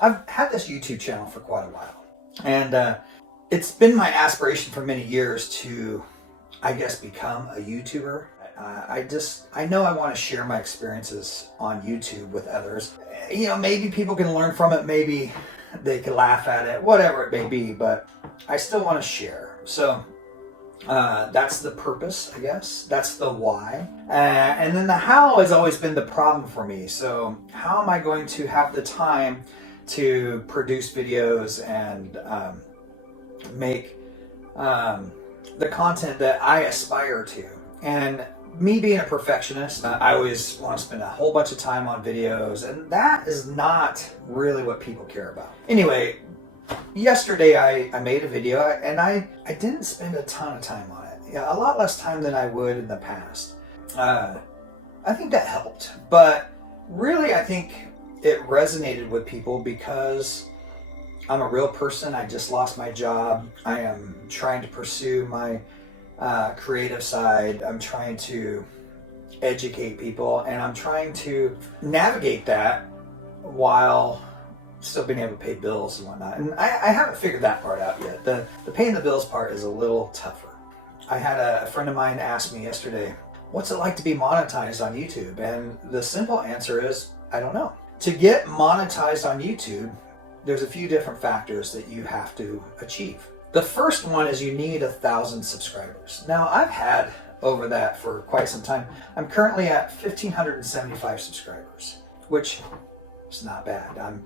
I've had this YouTube channel for quite a while, and it's been my aspiration for many years to, I guess, become a YouTuber. I know I want to share my experiences on YouTube with others. You know, maybe people can learn from it, maybe they can laugh at it, whatever it may be, but I still want to share. So that's the purpose, I guess. That's the why. And then the how has always been the problem for me. So how am I going to have the time to produce videos and make the content that I aspire to? And me being a perfectionist, I always want to spend a whole bunch of time on videos, and that is not really what people care about. Anyway, yesterday I made a video, and I didn't spend a ton of time on it. Yeah, a lot less time than I would in the past. I think that helped, but really I think it resonated with people because I'm a real person. I just lost my job. I am trying to pursue my creative side. I'm trying to educate people, and I'm trying to navigate that while still being able to pay bills and whatnot. And I haven't figured that part out yet. The paying the bills part is a little tougher. I had a friend of mine ask me yesterday, what's it like to be monetized on YouTube? And the simple answer is, I don't know. To get monetized on YouTube, there's a few different factors that you have to achieve. The first one is you need 1,000 subscribers. Now, I've had over that for quite some time. I'm currently at 1,575 subscribers, which is not bad. I'm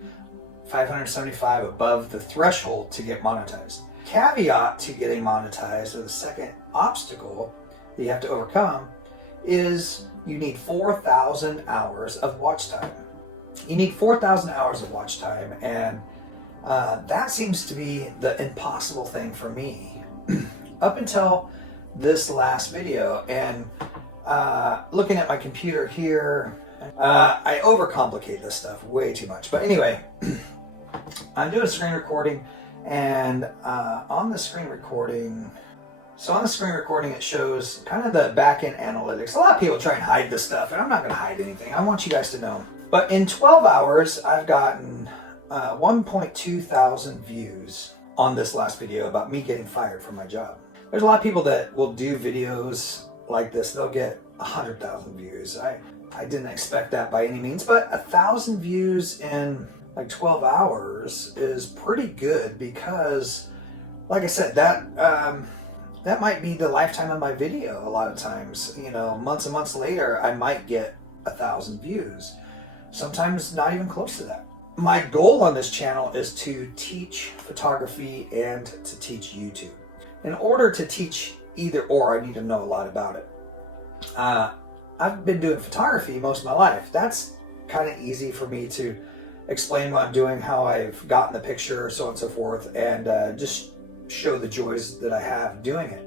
575 above the threshold to get monetized. Caveat to getting monetized, or the second obstacle that you have to overcome, is you need 4,000 hours of watch time. You need 4,000 hours of watch time, and that seems to be the impossible thing for me up until this last video. And looking at my computer here, I overcomplicate this stuff way too much. But anyway, I'm doing a screen recording, and on the screen recording, it shows kind of the back-end analytics. A lot of people try and hide this stuff, and I'm not going to hide anything. I want you guys to know. But in 12 hours, I've gotten 1.2 thousand views on this last video about me getting fired from my job. There's a lot of people that will do videos like this. They'll get 100,000 views. I didn't expect that by any means, but 1,000 views in like 12 hours is pretty good because, like I said, that might be the lifetime of my video. A lot of times, you know, months and months later, I might get 1,000 views. Sometimes not even close to that. My goal on this channel is to teach photography and to teach YouTube. In order to teach either or, I need to know a lot about it. I've been doing photography most of my life. That's kind of easy for me to explain what I'm doing, how I've gotten the picture, so on and so forth, and just show the joys that I have doing it.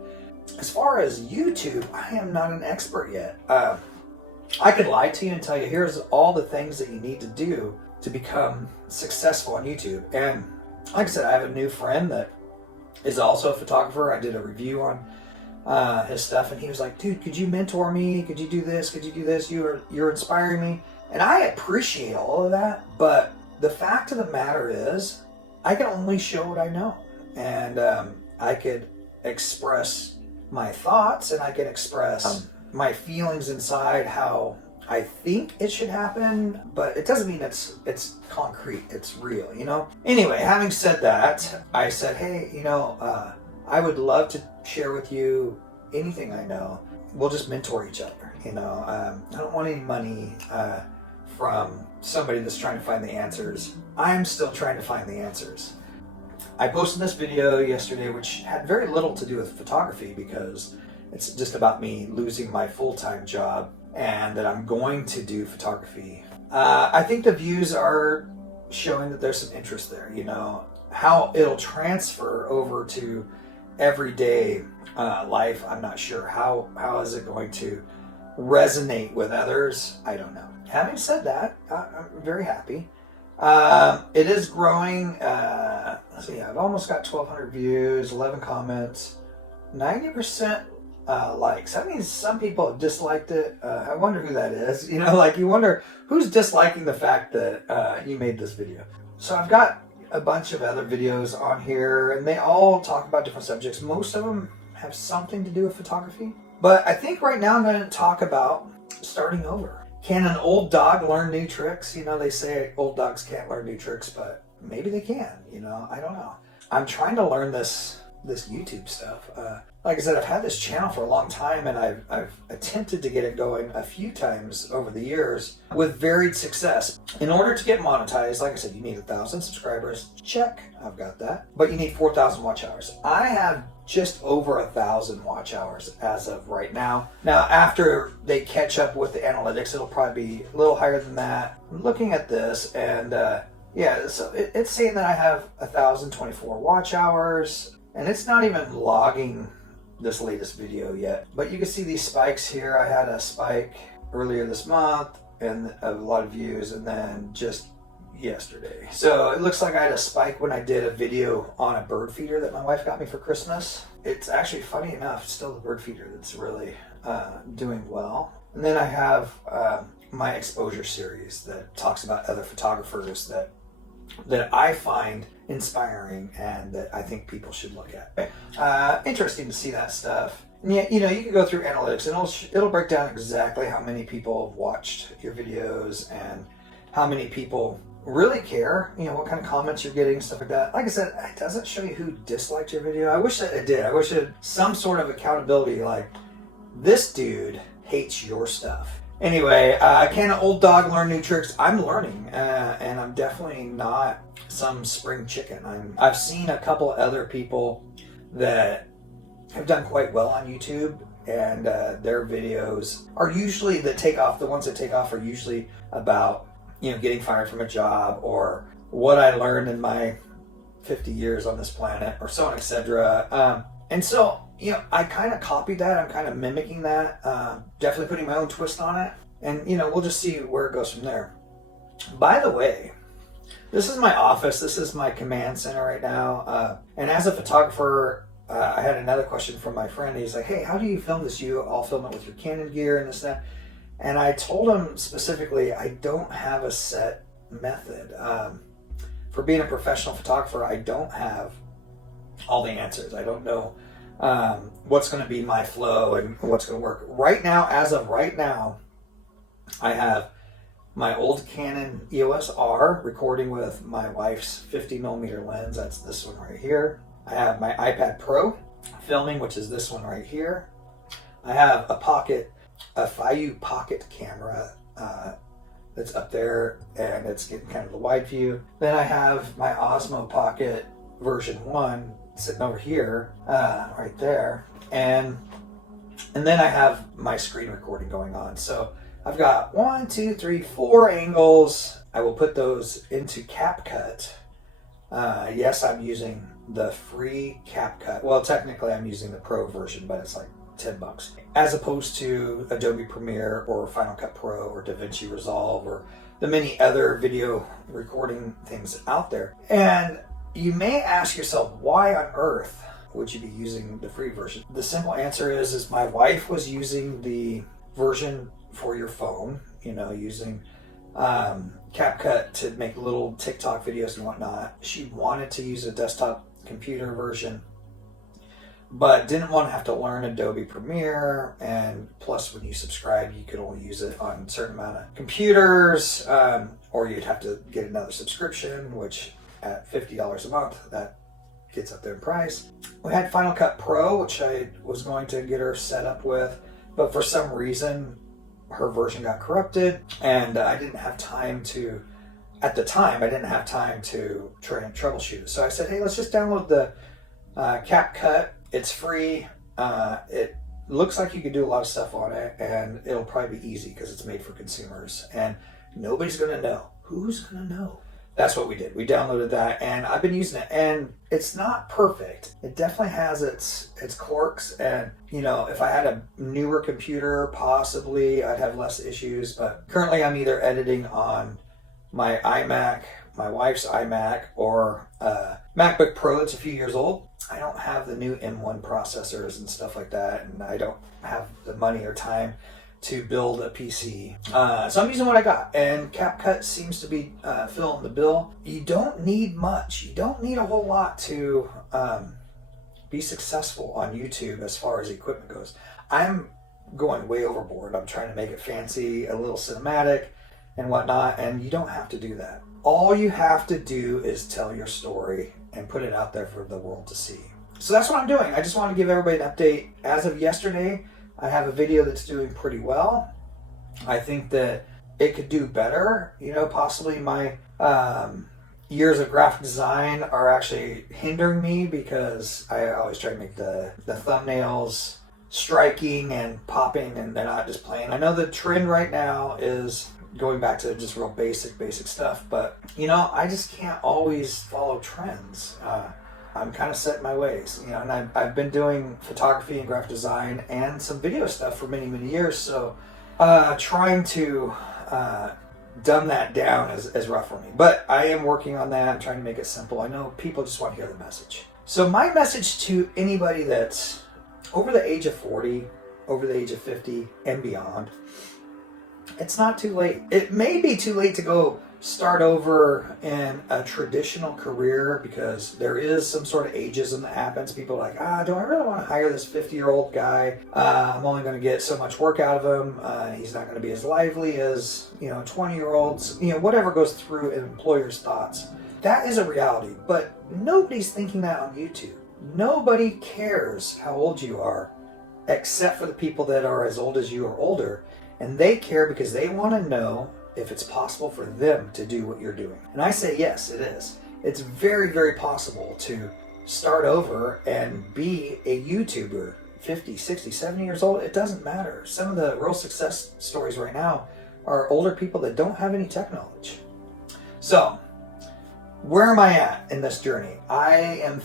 As far as YouTube, I am not an expert yet. I could lie to you and tell you, here's all the things that you need to do to become successful on YouTube. And like I said, I have a new friend that is also a photographer. I did a review on his stuff, and he was like, dude, could you mentor me? Could you do this? Could you do this? You're inspiring me. And I appreciate all of that, but the fact of the matter is, I can only show what I know. And I could express my thoughts, and I can express my feelings inside, how I think it should happen, but it doesn't mean it's concrete, it's real, you know? Anyway, having said that, I said, hey, you know, I would love to share with you anything I know. We'll just mentor each other, you know? I don't want any money from somebody that's trying to find the answers. I'm still trying to find the answers. I posted this video yesterday, which had very little to do with photography because it's just about me losing my full-time job and that I'm going to do photography. I think the views are showing that there's some interest there, you know. How it'll transfer over to everyday life, I'm not sure. How is it going to resonate with others? I don't know. Having said that, I'm very happy. It is growing. Let's see, I've almost got 1,200 views, 11 comments, 90% likes. That means some people have disliked it. I wonder who that is. You know, like you wonder who's disliking the fact that you made this video. So I've got a bunch of other videos on here, and they all talk about different subjects. Most of them have something to do with photography. But I think right now I'm going to talk about starting over. Can an old dog learn new tricks? You know, they say old dogs can't learn new tricks, but maybe they can. You know, I don't know. I'm trying to learn this YouTube stuff. Like I said, I've had this channel for a long time, and I've attempted to get it going a few times over the years with varied success. In order to get monetized, like I said, you need 1,000 subscribers. Check, I've got that. But you need 4,000 watch hours. I have just over 1,000 watch hours as of right now. Now, after they catch up with the analytics, it'll probably be a little higher than that. I'm looking at this, and yeah, so it's saying that I have 1,024 watch hours, and it's not even logging this latest video yet. But you can see these spikes here. I had a spike earlier this month and a lot of views, and then just yesterday. So it looks like I had a spike when I did a video on a bird feeder that my wife got me for Christmas. It's actually, funny enough, still the bird feeder that's really doing well. And then I have my exposure series that talks about other photographers that I find inspiring and that I think people should look at. Interesting to see that stuff. And yeah, you know, you can go through analytics and it'll break down exactly how many people have watched your videos and how many people really care, you know, what kind of comments you're getting, stuff like that. Like I said, it doesn't show you who disliked your video. I wish that it did. I wish it had some sort of accountability, like, this dude hates your stuff. Anyway, can an old dog learn new tricks? I'm learning, and I'm definitely not some spring chicken. I've seen a couple other people that have done quite well on YouTube, and their videos are usually the ones that take off are usually about, you know, getting fired from a job or what I learned in my 50 years on this planet or so on, etc. And so, you know, I kind of copied that. I'm kind of mimicking that, definitely putting my own twist on it. And, you know, we'll just see where it goes from there. By the way, this is my office. This is my command center right now. And as a photographer, I had another question from my friend. He's like, hey, how do you film this? I'll film it with your Canon gear and this and that. And I told him specifically, I don't have a set method. For being a professional photographer, I don't have all the answers. I don't know what's going to be my flow and what's going to work. Right now, as of right now, I have my old Canon EOS R recording with my wife's 50mm lens. That's this one right here. I have my iPad Pro filming, which is this one right here. I have a Fiyu Pocket camera that's up there, and it's getting kind of the wide view. Then I have my Osmo Pocket version 1 sitting over here, right there, and then I have my screen recording going on. So I've got 1, 2, 3, 4 angles. I will put those into CapCut. Yes, I'm using the free CapCut. Well, technically I'm using the Pro version, but it's like $10, as opposed to Adobe Premiere or Final Cut Pro or DaVinci Resolve or the many other video recording things out there. And you may ask yourself, why on earth would you be using the free version? The simple answer is my wife was using the version for your phone, you know, using CapCut to make little TikTok videos and whatnot. She wanted to use a desktop computer version, but didn't want to have to learn Adobe Premiere, and plus when you subscribe you could only use it on a certain amount of computers, or you'd have to get another subscription, which at $50 a month, that gets up there in price. We had Final Cut Pro, which I was going to get her set up with, but for some reason her version got corrupted, and I didn't have time to, at the time, I didn't have time to try and troubleshoot it. So I said, hey, let's just download the CapCut. It's free. It looks like you could do a lot of stuff on it, and it'll probably be easy because it's made for consumers, and nobody's going to know. Who's going to know? That's what we did. We downloaded that, and I've been using it, and it's not perfect. It definitely has its quirks, and you know, if I had a newer computer, possibly I'd have less issues, but currently I'm either editing on my iMac, my wife's iMac, or MacBook Pro that's a few years old. I don't have the new M1 processors and stuff like that, and I don't have the money or time to build a PC. So I'm using what I got, and CapCut seems to be filling the bill. You don't need much. You don't need a whole lot to be successful on YouTube as far as equipment goes. I'm going way overboard. I'm trying to make it fancy, a little cinematic and whatnot, and you don't have to do that. All you have to do is tell your story and put it out there for the world to see. So that's what I'm doing. I just want to give everybody an update. As of yesterday, I have a video that's doing pretty well. I think that it could do better. You know, possibly my years of graphic design are actually hindering me, because I always try to make the thumbnails striking and popping, and they're not just plain. I know the trend right now is going back to just real basic stuff, but you know, I just can't always follow trends. I'm kind of set in my ways, you know, and I've been doing photography and graphic design and some video stuff for many years, so trying to dumb that down is rough for me. But I am working on that. I'm trying to make it simple. I know people just want to hear the message. So my message to anybody that's over the age of 40, over the age of 50 and beyond, it's not too late. It may be too late to go start over in a traditional career, because there is some sort of ageism that happens. People are like, do I really want to hire this 50-year-old guy? I'm only going to get so much work out of him. He's not going to be as lively as, you know, 20-year-olds. You know, whatever goes through an employer's thoughts. That is a reality, but nobody's thinking that on YouTube. Nobody cares how old you are, except for the people that are as old as you or older. And they care because they want to know if it's possible for them to do what you're doing. And I say, yes, it is. It's very possible to start over and be a YouTuber, 50, 60, 70 years old. It doesn't matter. Some of the real success stories right now are older people that don't have any tech knowledge. So, where am I at in this journey? I am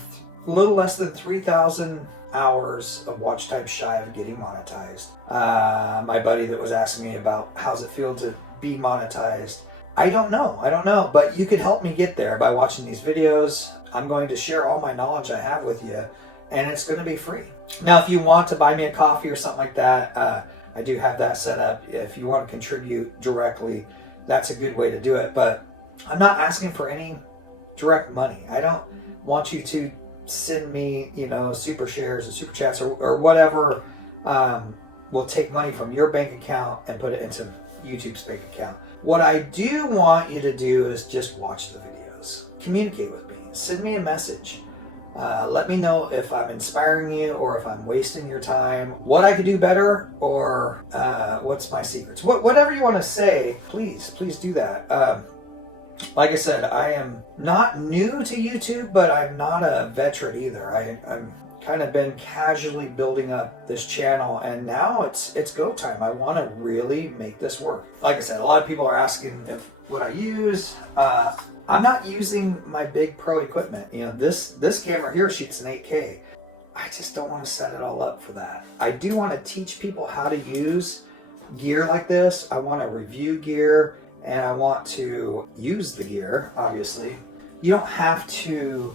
a little less than 3,000 hours of watch time shy of getting monetized. My buddy that was asking me about how's it feel to be monetized, I don't know, but you could help me get there by watching these videos. I'm going to share all my knowledge I have with you, and it's going to be free. Now, if you want to buy me a coffee or something like that, I do have that set up. If you want to contribute directly, that's a good way to do it, but I'm not asking for any direct money. I don't want you to send me, you know, super shares and super chats or whatever will take money from your bank account and put it into YouTube's bank account. What I do want you to do is just watch the videos. Communicate with me. Send me a message. Let me know if I'm inspiring you or if I'm wasting your time, what I could do better, or what's my secrets. Whatever you want to say, please do that. Like I said, I am not new to YouTube, but I'm not a veteran either. I'm kind of been casually building up this channel, and now it's go time. I want to really make this work. Like I said, a lot of people are asking if what I use. I'm not using my big pro equipment. You know, this camera here shoots in 8K. I just don't want to set it all up for that. I do want to teach people how to use gear like this. I want to review gear, and I want to use the gear, obviously. You don't have to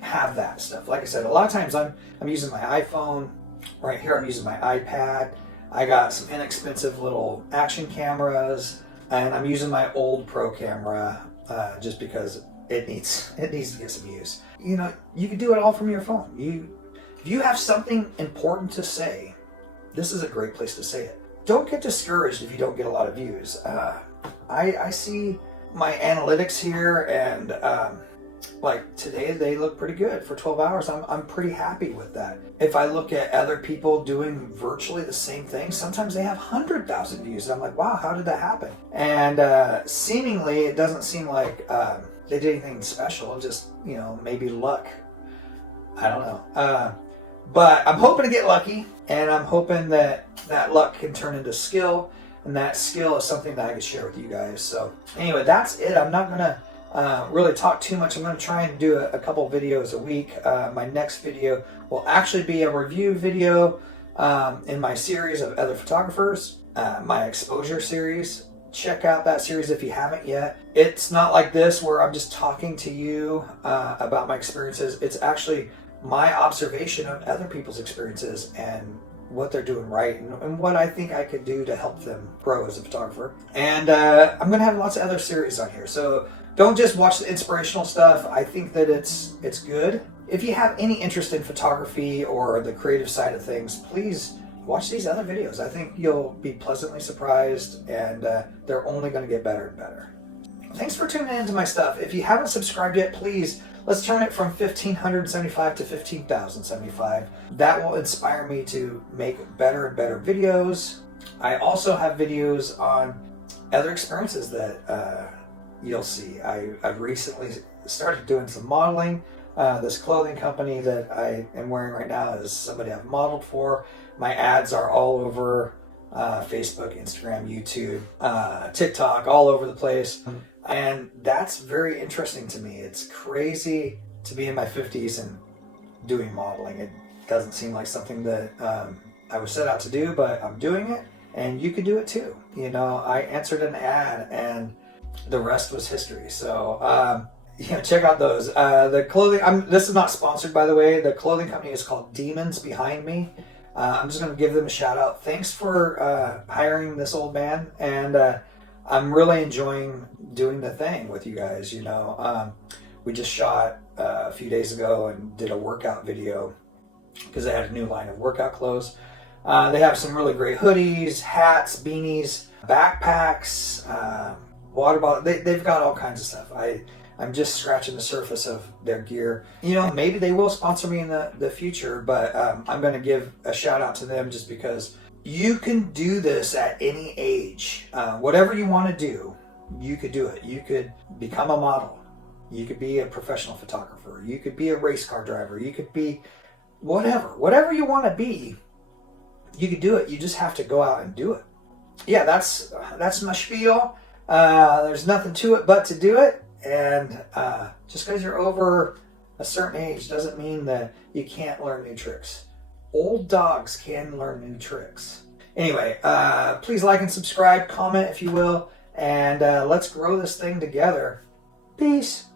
have that stuff. Like I said, a lot of times I'm using my iPhone. Right here I'm using my iPad. I got some inexpensive little action cameras, and I'm using my old pro camera just because it needs to get some use. You know, you can do it all from your phone. If you have something important to say, this is a great place to say it. Don't get discouraged if you don't get a lot of views. I see my analytics here, and like today they look pretty good for 12 hours. I'm pretty happy with that. If I look at other people doing virtually the same thing, sometimes they have 100,000 views. And I'm like, wow, how did that happen? And seemingly it doesn't seem like they did anything special, just, you know, maybe luck. I don't know. But I'm hoping to get lucky, and I'm hoping that that luck can turn into skill, and that skill is something that I can share with you guys. So anyway, that's it. I'm not going to really talk too much. I'm going to try and do a couple videos a week. My next video will actually be a review video in my series of other photographers, my exposure series. Check out that series if you haven't yet. It's not like this where I'm just talking to you about my experiences. It's actually my observation of other people's experiences and what they're doing right and what I think I could do to help them grow as a photographer. And I'm going to have lots of other series on here. So don't just watch the inspirational stuff. I think that it's good. If you have any interest in photography or the creative side of things, please watch these other videos. I think you'll be pleasantly surprised, and they're only going to get better and better. Thanks for tuning into my stuff. If you haven't subscribed yet, please, let's turn it from 1,575 to 15,075. That will inspire me to make better and better videos. I also have videos on other experiences that you'll see. I've recently started doing some modeling. This clothing company that I am wearing right now is somebody I've modeled for. My ads are all over Facebook, Instagram, YouTube, TikTok, all over the place. And that's very interesting to me. It's crazy to be in my 50s and doing modeling. It doesn't seem like something that I was set out to do, but I'm doing it, and you could do it too. You know, I answered an ad and the rest was history. So, check out those. The clothing, this is not sponsored, by the way. The clothing company is called Demons Behind Me. I'm just going to give them a shout out. Thanks for hiring this old man. And I'm really enjoying doing the thing with you guys. You know, we just shot a few days ago and did a workout video because they had a new line of workout clothes. They have some really great hoodies, hats, beanies, backpacks, water bottle. They've got all kinds of stuff. I'm just scratching the surface of their gear. You know, maybe they will sponsor me in the future, but I'm going to give a shout out to them just because you can do this at any age. Whatever you want to do, you could do it. You could become a model. You could be a professional photographer. You could be a race car driver. You could be whatever you want to be, you could do it. You just have to go out and do it. Yeah, that's my spiel. There's nothing to it but to do it. And just because you're over a certain age doesn't mean that you can't learn new tricks. Old dogs can learn new tricks. Anyway, please like and subscribe, comment if you will, and let's grow this thing together. Peace.